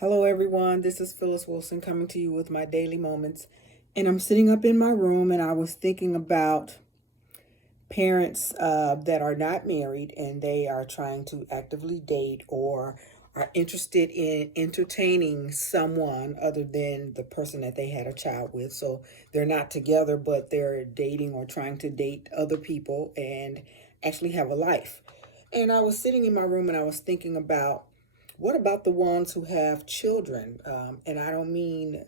Hello, everyone. This is Phyllis Wilson coming to you with my daily moments. And I'm sitting up in my room and I was thinking about parents that are not married and they are trying to actively date or are interested in entertaining someone other than the person that they had a child with. So they're not together, but they're dating or trying to date other people and actually have a life. And I was sitting in my room and I was thinking about what about the ones who have children? And I don't mean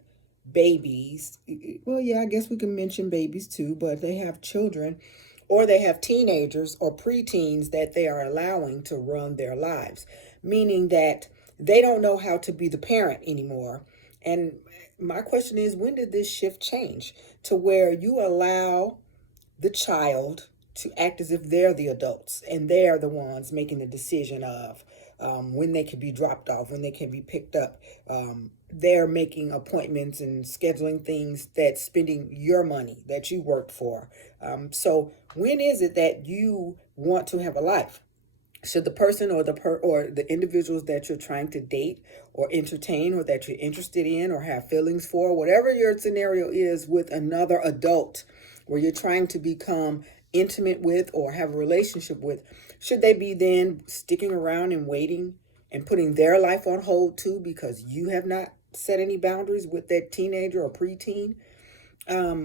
babies. Well, yeah, I guess we can mention babies too, but they have children or they have teenagers or preteens that they are allowing to run their lives, meaning that they don't know how to be the parent anymore. And my question is, when did this shift change to where you allow the child to act as if they're the adults and they're the ones making the decision of when they can be dropped off, when they can be picked up. They're making appointments and scheduling things that's spending your money that you worked for. So when is it that you want to have a life? Should the person or the individuals that you're trying to date or entertain or that you're interested in or have feelings for, whatever your scenario is with another adult where you're trying to become intimate with or have a relationship with, should they be then sticking around and waiting and putting their life on hold too because you have not set any boundaries with that teenager or preteen?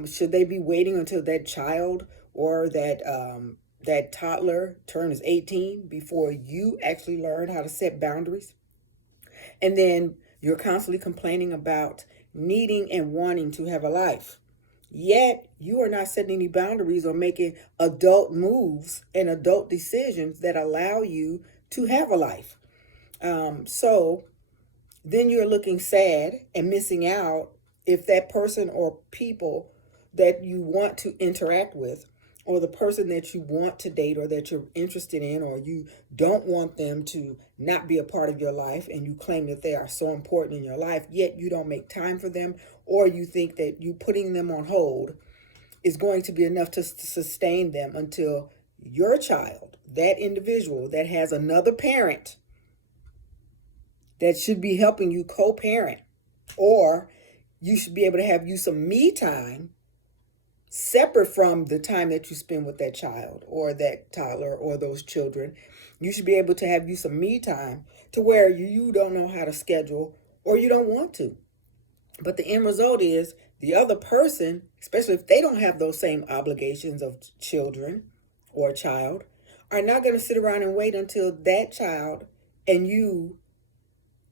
Should they be waiting until that child or that toddler turns 18 before you actually learn how to set boundaries? And then you're constantly complaining about needing and wanting to have a life. Yet you are not setting any boundaries or making adult moves and adult decisions that allow you to have a life. So then you're looking sad and missing out if that person or people that you want to interact with or the person that you want to date or that you're interested in or you don't want them to not be a part of your life and you claim that they are so important in your life, yet you don't make time for them, or you think that you putting them on hold is going to be enough to sustain them until your child, that individual that has another parent that should be helping you co-parent, or you should be able to have you some me time separate from the time that you spend with that child or that toddler or those children. You should be able to have you some me time to where you don't know how to schedule or you don't want to. But the end result is the other person, especially if they don't have those same obligations of children or a child, are not going to sit around and wait until that child and you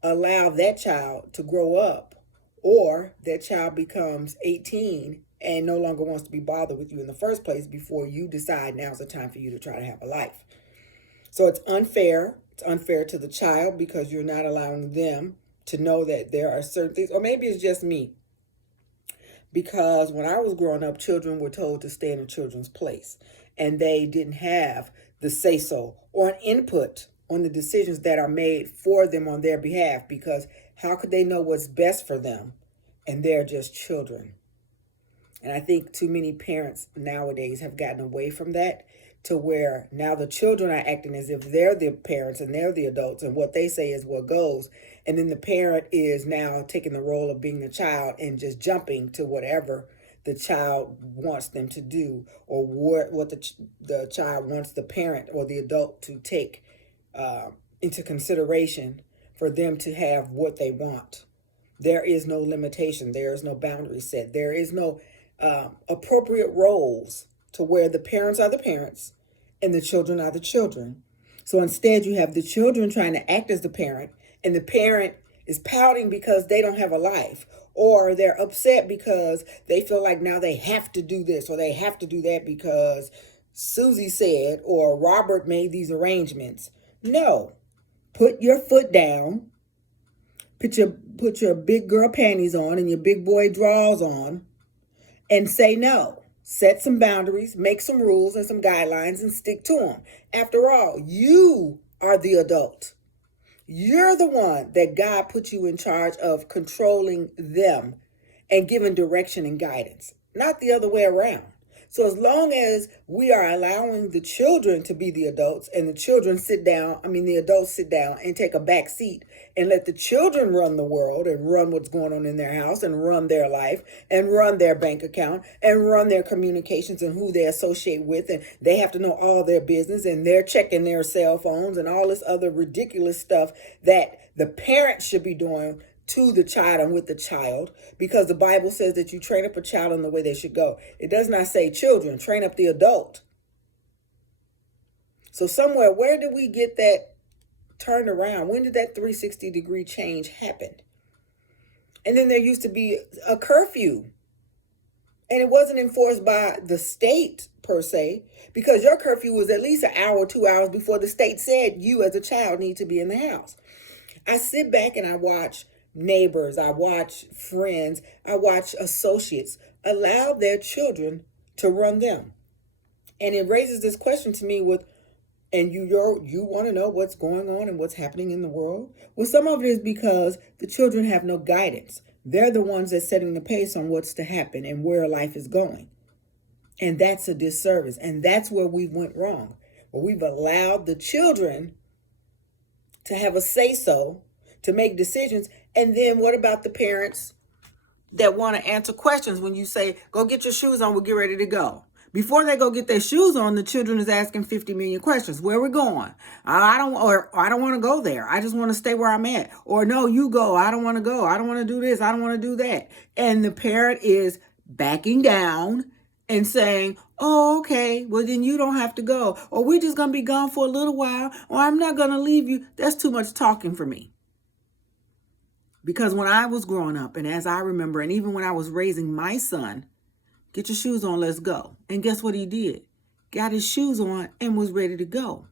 allow that child to grow up, or that child becomes 18 and no longer wants to be bothered with you in the first place before you decide now's the time for you to try to have a life. So it's unfair. It's unfair to the child because you're not allowing them to know that there are certain things, or maybe it's just me. Because when I was growing up, children were told to stay in a children's place, and they didn't have the say so or an input on the decisions that are made for them on their behalf, because how could they know what's best for them? And they're just children. And I think too many parents nowadays have gotten away from that to where now the children are acting as if they're the parents and they're the adults and what they say is what goes. And then the parent is now taking the role of being the child and just jumping to whatever the child wants them to do, or what the child wants the parent or the adult to take into consideration for them to have what they want. There is no limitation. There is no boundary set. There is no appropriate roles to where the parents are the parents and the children are the children. So instead, you have the children trying to act as the parent, and the parent is pouting because they don't have a life, or they're upset because they feel like now they have to do this or they have to do that because Susie said or Robert made these arrangements. No, put your foot down. Put your big girl panties on and your big boy drawers on and say no. Set some boundaries, make some rules and some guidelines and stick to them. After all, you are the adult. You're the one that God put you in charge of controlling them and giving direction and guidance, not the other way around. So as long as we are allowing the children to be the adults and the children sit down, the adults sit down and take a back seat and let the children run the world and run what's going on in their house and run their life and run their bank account and run their communications and who they associate with, and they have to know all their business and they're checking their cell phones and all this other ridiculous stuff that the parents should be doing to the child and with the child, because the Bible says that you train up a child in the way they should go. It does not say children, train up the adult. So somewhere, where did we get that turned around? When did that 360-degree change happen? And then there used to be a curfew, and it wasn't enforced by the state per se, because your curfew was at least an hour or 2 hours before the state said you as a child need to be in the house. I sit back and I watch neighbors, I watch friends, I watch associates allow their children to run them. And it raises this question to me and you want to know what's going on and what's happening in the world? Well, some of it is because the children have no guidance. They're the ones that's setting the pace on what's to happen and where life is going. And that's a disservice. And that's where we went wrong. Where we've allowed the children to have a say-so, to make decisions. And then what about the parents that want to answer questions when you say, go get your shoes on, we'll get ready to go? Before they go get their shoes on, the children is asking 50 million questions. Where we going? I don't want to go there. I just want to stay where I'm at. Or no, you go. I don't want to go. I don't want to do this. I don't want to do that. And the parent is backing down and saying, oh, okay, well, then you don't have to go. Or we're just going to be gone for a little while. Or I'm not going to leave you. That's too much talking for me. Because when I was growing up, and as I remember, and even when I was raising my son, get your shoes on, let's go. And guess what he did? Got his shoes on and was ready to go.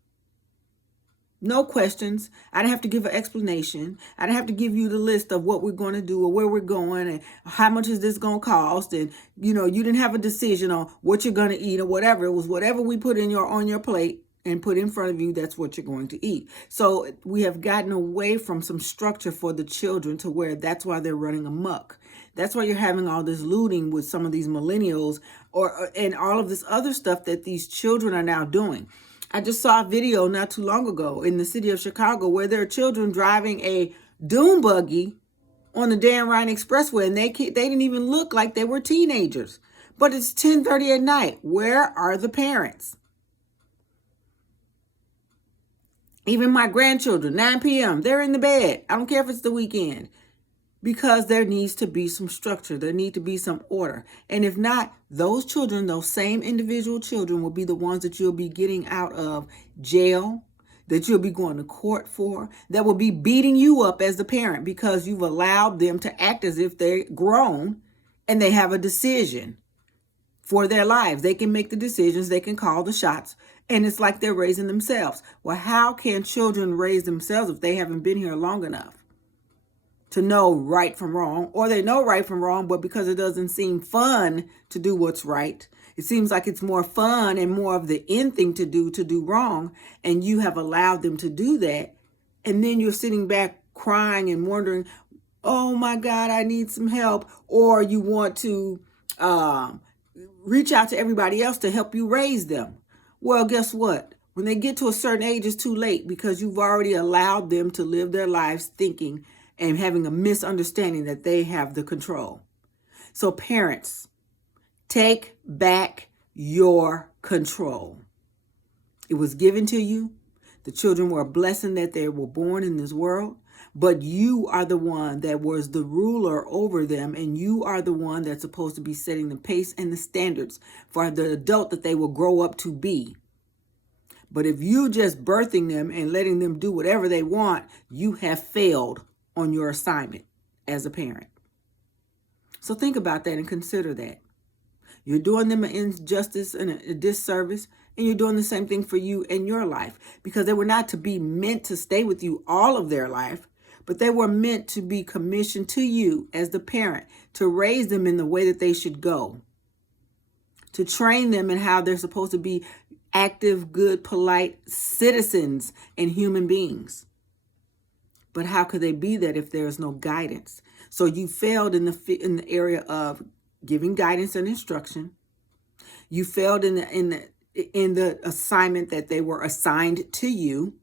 No questions. I didn't have to give an explanation. I didn't have to give you the list of what we're going to do or where we're going and how much is this going to cost. And, you didn't have a decision on what you're going to eat or whatever. It was whatever we put on your plate and put in front of you, that's what you're going to eat. So we have gotten away from some structure for the children to where that's why they're running amok. That's why you're having all this looting with some of these millennials and all of this other stuff that these children are now doing. I just saw a video not too long ago in the city of Chicago where there are children driving a dune buggy on the Dan Ryan Expressway, and they didn't even look like they were teenagers. But it's 10:30 at night. Where are the parents? Even my grandchildren, 9 p.m., they're in the bed. I don't care if it's the weekend. Because there needs to be some structure. There need to be some order. And if not, those children, those same individual children will be the ones that you'll be getting out of jail, that you'll be going to court for, that will be beating you up as the parent because you've allowed them to act as if they're grown and they have a decision for their lives. They can make the decisions. They can call the shots. And it's like they're raising themselves. Well, how can children raise themselves if they haven't been here long enough to know right from wrong? Or they know right from wrong, but because it doesn't seem fun to do what's right, it seems like it's more fun and more of the in thing to do wrong. And you have allowed them to do that. And then you're sitting back crying and wondering, oh my God, I need some help. Or you want to reach out to everybody else to help you raise them. Well, guess what? When they get to a certain age, it's too late because you've already allowed them to live their lives thinking and having a misunderstanding that they have the control. So parents, take back your control. It was given to you. The children were a blessing that they were born in this world, but you are the one that was the ruler over them, and you are the one that's supposed to be setting the pace and the standards for the adult that they will grow up to be. But if you just birthing them and letting them do whatever they want, you have failed on your assignment as a parent. So think about that and consider that. You're doing them an injustice and a disservice, and you're doing the same thing for you in your life, because they were not to be meant to stay with you all of their life, but they were meant to be commissioned to you as the parent to raise them in the way that they should go, to train them in how they're supposed to be active, good, polite citizens and human beings. But how could they be that if there is no guidance? So you failed in the area of giving guidance and instruction. You failed in the assignment that they were assigned to you.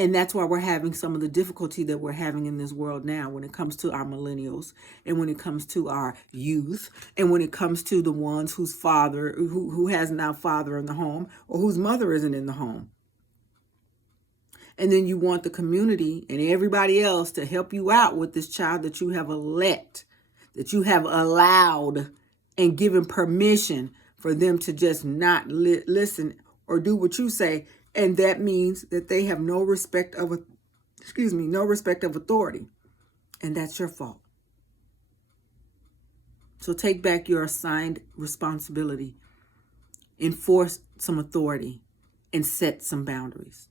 And that's why we're having some of the difficulty that we're having in this world now when it comes to our millennials and when it comes to our youth and when it comes to the ones whose father, who has now father in the home or whose mother isn't in the home. And then you want the community and everybody else to help you out with this child that you have elect, that you have allowed and given permission for them to just not listen or do what you say. And that means that they have no respect of, no respect of authority. And that's your fault. So take back your assigned responsibility, enforce some authority, and set some boundaries.